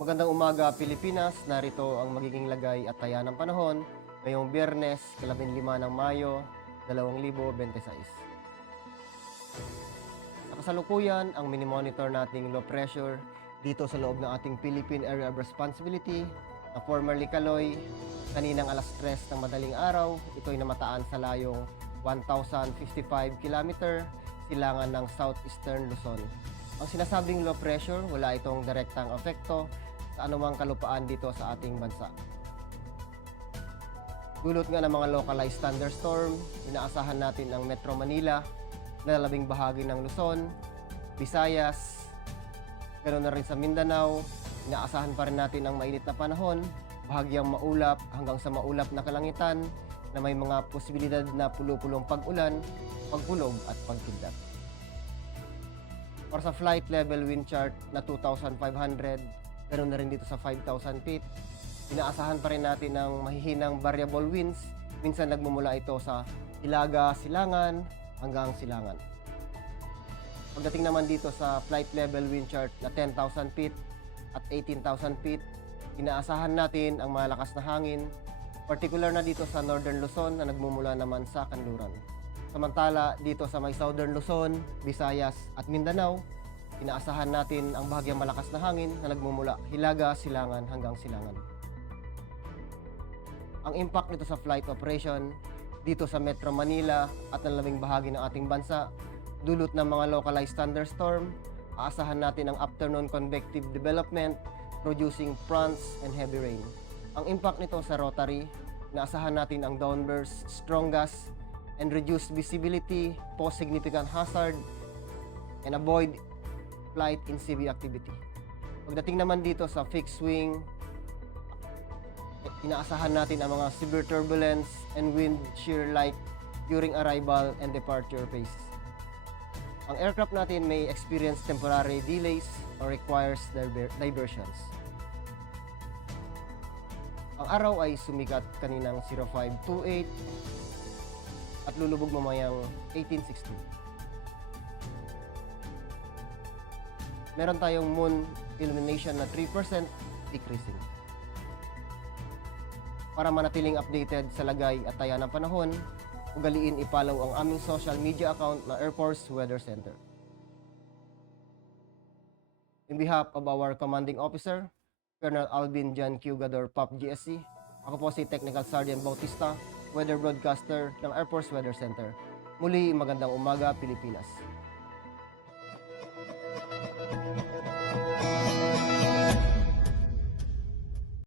Magandang umaga, Pilipinas. Narito ang magiging lagay at taya ng panahon ngayong Biyernes, 15 ng Mayo, 2026. Sa kasalukuyan, ang mini-monitor nating low pressure dito sa loob ng ating Philippine Area of Responsibility na formerly Kaloy, kaninang alas 3 ng madaling araw, ito'y namataan sa layong 1,055 km silangan ng southeastern Luzon. Ang sinasabing low pressure, wala itong direktang epekto sa anumang kalupaan dito sa ating bansa. Dulot nga ng mga localized thunderstorm, inaasahan natin ang Metro Manila, na labing bahagi ng Luzon, Visayas, ganoon na rin sa Mindanao. Inaasahan pa rin natin ang mainit na panahon, bahagyang maulap hanggang sa maulap na kalangitan na may mga posibilidad na pulo-pulong pag-ulan, pagkulog at pagkidlat. Para sa flight level wind chart na 2,500, ganoon na rin dito sa 5,000 feet. Inaasahan pa rin natin ang mahihinang variable winds. Minsan nagmumula ito sa Hilaga, Silangan hanggang Silangan. Pagdating naman dito sa flight level wind chart na 10,000 feet at 18,000 feet, inaasahan natin ang malakas na hangin, particular na dito sa Northern Luzon na nagmumula naman sa Kanluran. Samantala, dito sa may Southern Luzon, Visayas at Mindanao, inaasahan natin ang bahagyang malakas na hangin na nagmumula Hilaga, Silangan hanggang Silangan. Ang impact nito sa flight operation dito sa Metro Manila at ng labing bahagi ng ating bansa, dulot ng mga localized thunderstorm, aasahan natin ang afternoon convective development producing fronts and heavy rain. Ang impact nito sa rotary, naasahan natin ang downbursts, strong gusts, and reduced visibility, pose significant hazard, and avoid flight in CV activity. Pagdating naman dito sa fixed wing, inaasahan natin ang mga severe turbulence and wind shear like during arrival and departure phases. Ang aircraft natin may experience temporary delays or requires diversions. Ang araw ay sumikat kaninang 0528 at lulubog mamayang 1860. Meron tayong moon illumination na 3% decreasing. Para manatiling updated sa lagay at taya ng panahon, ugaliin i-follow ang aming social media account na Air Force Weather Center. In behalf of our commanding officer, Colonel Alvin John Q. Gador, POP GSC, ako po si Technical Sergeant Bautista, Weather Broadcaster ng Air Force Weather Center. Muli, magandang umaga, Pilipinas.